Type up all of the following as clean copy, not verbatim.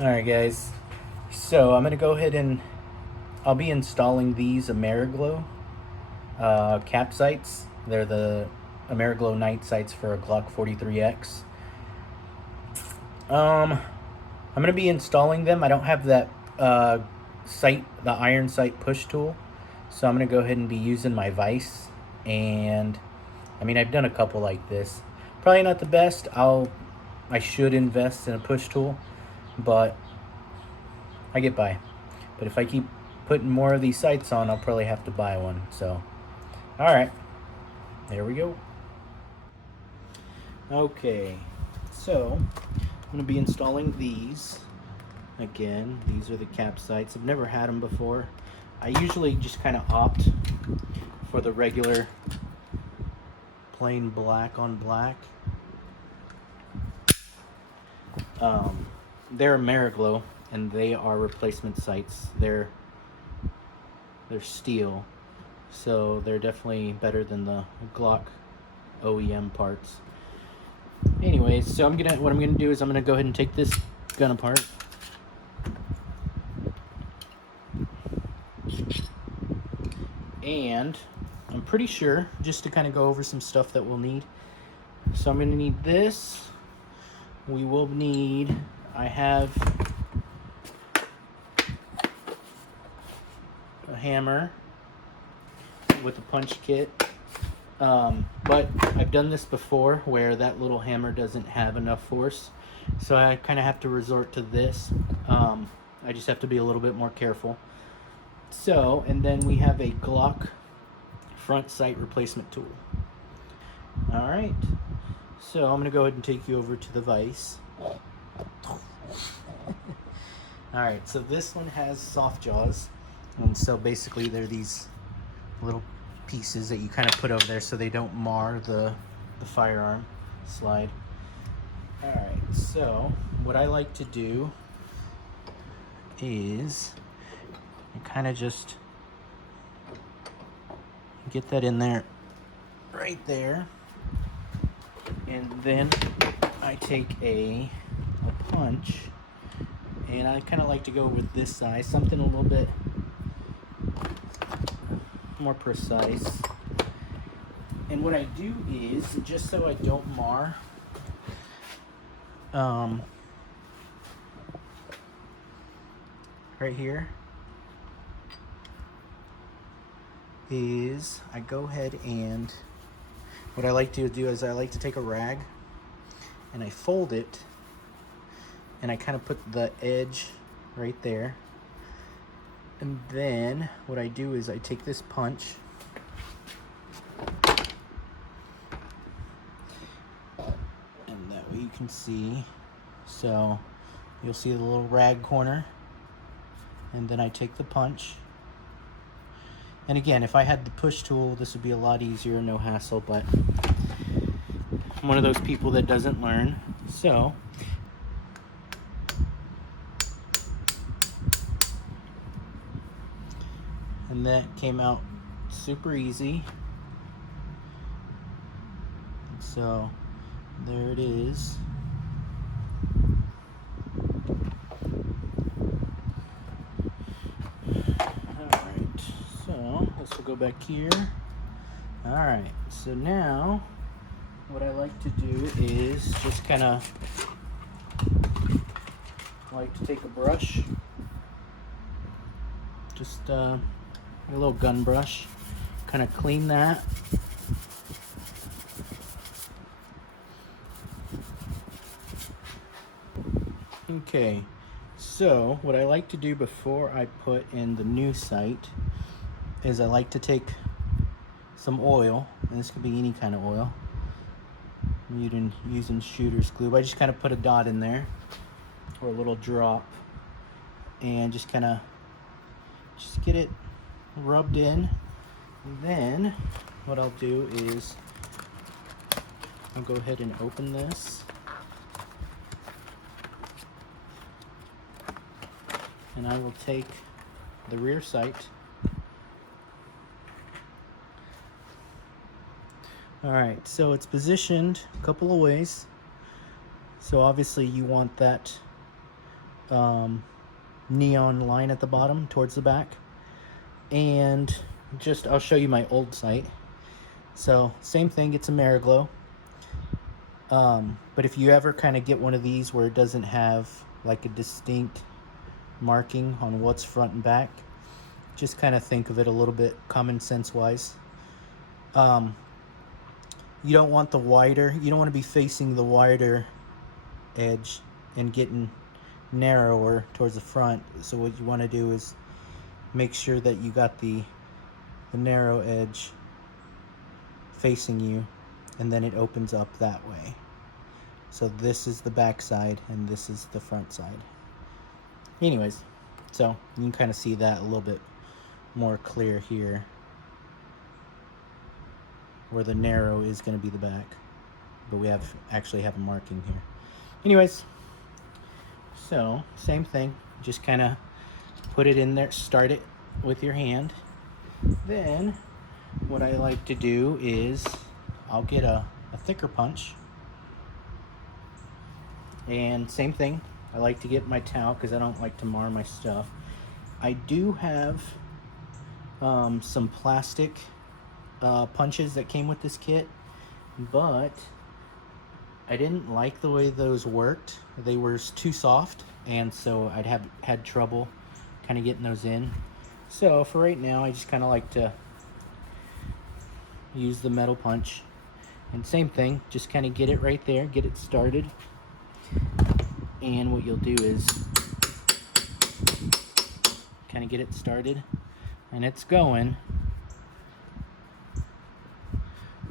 Alright guys, so I'm going to go ahead and I'll be installing these Ameriglo cap sights. They're the Ameriglo night sights for a Glock 43X. I'm going to be installing them. I don't have that sight, the iron sight push tool, so I'm going to go ahead and be using my vise. And I mean, I've done a couple like this. Probably not the best. I should invest in a push tool, but I get by. But if I keep putting more of these sights on, I'll probably have to buy one. So, all right, there we go. Okay, so I'm gonna be installing these. Again, these are the cap sights. I've never had them before. I usually just kind of opt for the regular plain black on black. They're Ameriglo, and they are replacement sights. They're steel, so they're definitely better than the Glock OEM parts. Anyways, so what I'm gonna do is I'm gonna go ahead and take this gun apart. And I'm pretty sure, just to kind of go over some stuff that we'll need. So I'm gonna need this. We will need, I have a hammer with a punch kit. But I've done this before where that little hammer doesn't have enough force. So I kind of have to resort to this. I just have to be a little bit more careful. So, and then we have a Glock front sight replacement tool. All right. So I'm gonna go ahead and take you over to the vise. All right, so this one has soft jaws. And so basically they're these little pieces that you kind of put over there so they don't mar the firearm slide. All right, so what I like to do is kind of just get that in there, right there. And then I take a punch, and I kind of like to go with this size, something a little bit more precise. And what I do is, just so I don't mar, right here, is I go ahead and what I like to do is I like to take a rag and I fold it and I kind of put the edge right there. And then what I do is I take this punch and that way you can see. So you'll see the little rag corner, and then I take the punch. And again, if I had the push tool, this would be a lot easier, no hassle, but I'm one of those people that doesn't learn. So, and that came out super easy. So, there it is. This will go back here. All right, so now what I like to do is just kind of like to take a brush, just a little gun brush, kind of clean that. Okay, so what I like to do before I put in the new sight is I like to take some oil, and this could be any kind of oil. I'm using shooter's glue. I just kind of put a dot in there, or a little drop, and just kind of get it rubbed in. And then what I'll do is I'll go ahead and open this, and I will take the rear sight. All right, so it's positioned a couple of ways. So obviously you want that neon line at the bottom towards the back. And just, I'll show you my old sight. So same thing, it's Ameriglo. But if you ever kind of get one of these where it doesn't have like a distinct marking on what's front and back, just kind of think of it a little bit common sense wise. You don't want the wider, you don't want to be facing the wider edge and getting narrower towards the front. So what you want to do is make sure that you got the narrow edge facing you, and then it opens up that way. So this is the back side and this is the front side. Anyways, so you can kind of see that a little bit more clear here, where the narrow is going to be the back, but we actually have a marking here. Anyways, so same thing, just kind of put it in there, start it with your hand. Then what I like to do is I'll get a thicker punch, and same thing, I like to get my towel because I don't like to mar my stuff. I do have some plastic punches that came with this kit, but I didn't like the way those worked. They were too soft, and so I'd had trouble kind of getting those in. So for right now, I just kind of like to use the metal punch, and same thing, just kind of get it right there, get it started. And what you'll do is kind of get it started, and it's going.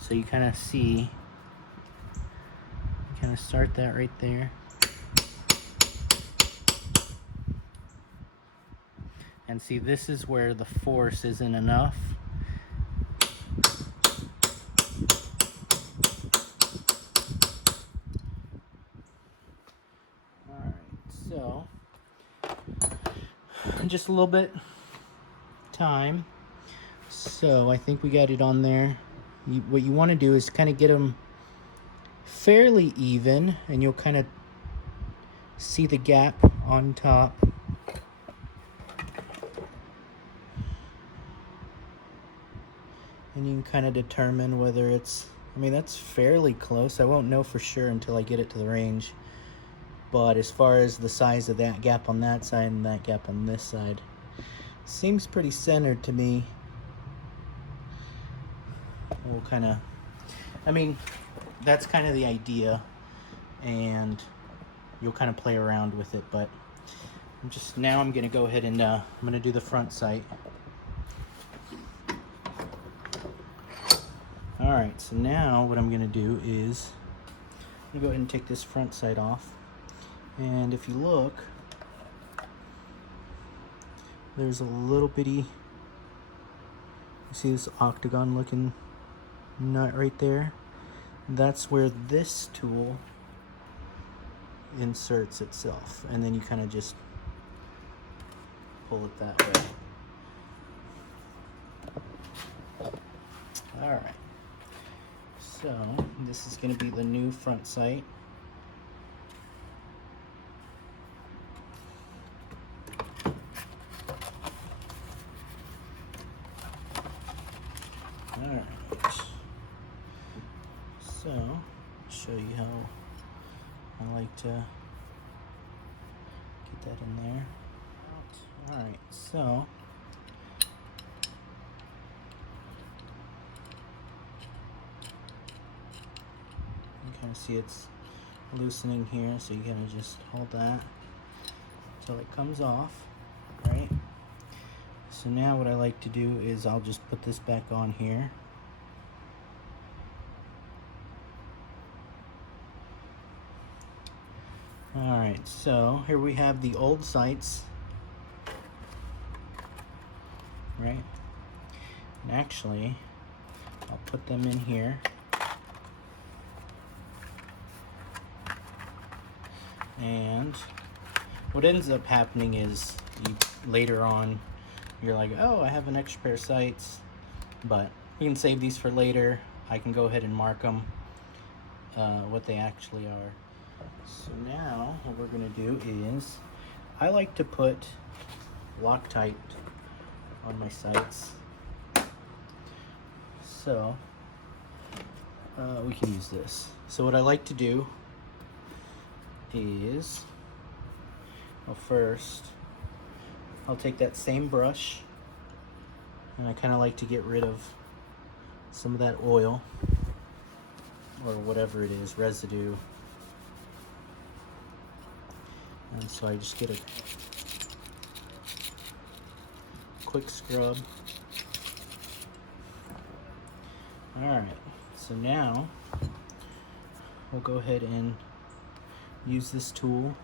So you kind of see, kind of start that right there. And see, this is where the force isn't enough. Alright, so just a little bit time. So I think we got it on there. What you want to do is kind of get them fairly even, and you'll kind of see the gap on top. And you can kind of determine whether it's, I mean, that's fairly close. I won't know for sure until I get it to the range. But as far as the size of that gap on that side and that gap on this side, seems pretty centered to me. We'll kind of, I mean, that's kind of the idea, and you'll kind of play around with it. But now I'm going to go ahead and I'm going to do the front sight. Alright, so now what I'm going to do is I'm going to go ahead and take this front sight off. And if you look, there's a little bitty, you see this octagon looking nut right there? That's where this tool inserts itself, and then you kind of just pull it that way. Alright, so this is going to be the new front sight. Alright, so I'll show you how I like to get that in there. Alright, so you kind of see it's loosening here, so you kind of just hold that until it comes off, right? So now what I like to do is I'll just put this back on here. Alright, so here we have the old sights, right? And actually, I'll put them in here. And what ends up happening is later on, you're like, oh, I have an extra pair of sights, but you can save these for later. I can go ahead and mark them what they actually are. So now what we're going to do is I like to put Loctite on my sights. So we can use this. So what I like to do is, well, first I'll take that same brush and I kind of like to get rid of some of that oil or whatever it is, residue. And so I just get a quick scrub. Alright, so now we'll go ahead and use this tool.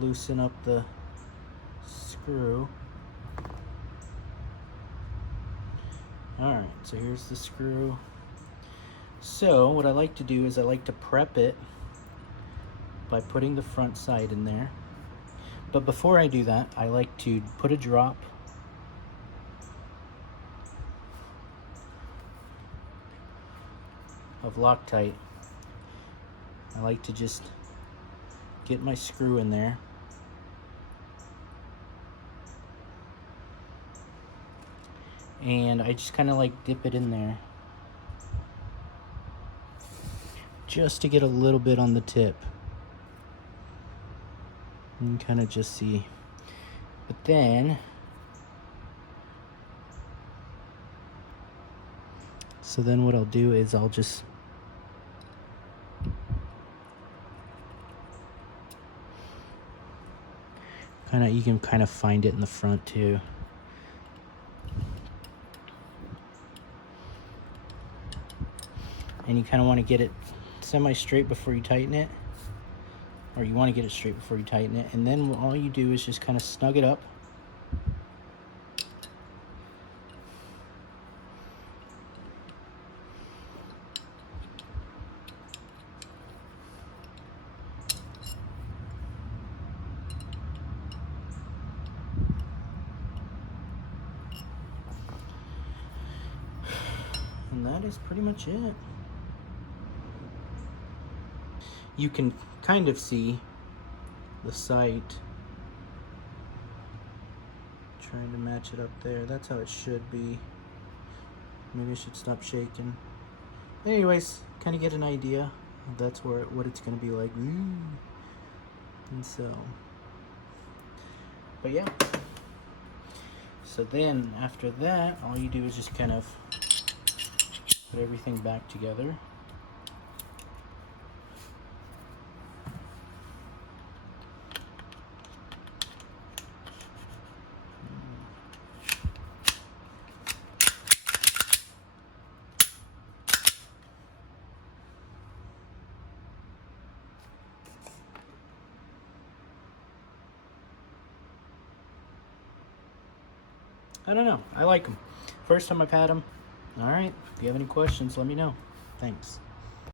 Loosen up the screw. Alright, so here's the screw. So what I like to do is I like to prep it by putting the front side in there. But before I do that, I like to put a drop of Loctite. I like to just get my screw in there. And I just kind of like dip it in there just to get a little bit on the tip. You can kind of just see. But then, so then what I'll do is I'll just you can kind of find it in the front too. And you kind of want to get it semi-straight before you tighten it. Or you want to get it straight before you tighten it. And then all you do is just kind of snug it up. And that is pretty much it. You can kind of see the sight. Trying to match it up there. That's how it should be. Maybe I should stop shaking. Anyways, kind of get an idea. That's what it's going to be like. And so, but yeah. So then after that, all you do is just kind of put everything back together. I don't know. I like them. First time I've had them. All right. If you have any questions, let me know. Thanks.